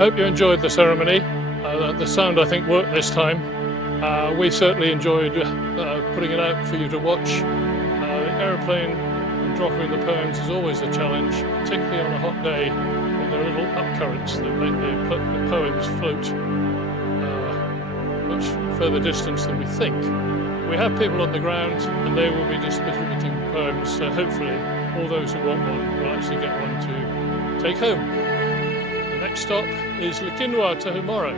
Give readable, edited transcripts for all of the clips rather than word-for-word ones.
hope you enjoyed the ceremony. The sound, I think, worked this time. We certainly enjoyed putting it out for you to watch. The aeroplane and dropping the poems is always a challenge, particularly on a hot day when there are little upcurrents that make the poems float much further distance than we think. We have people on the ground and they will be distributing poems, so hopefully all those who want one will actually get one to take home. The next stop is Le Quinois tomorrow,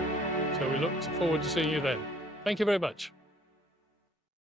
so we look forward to seeing you then. Thank you very much.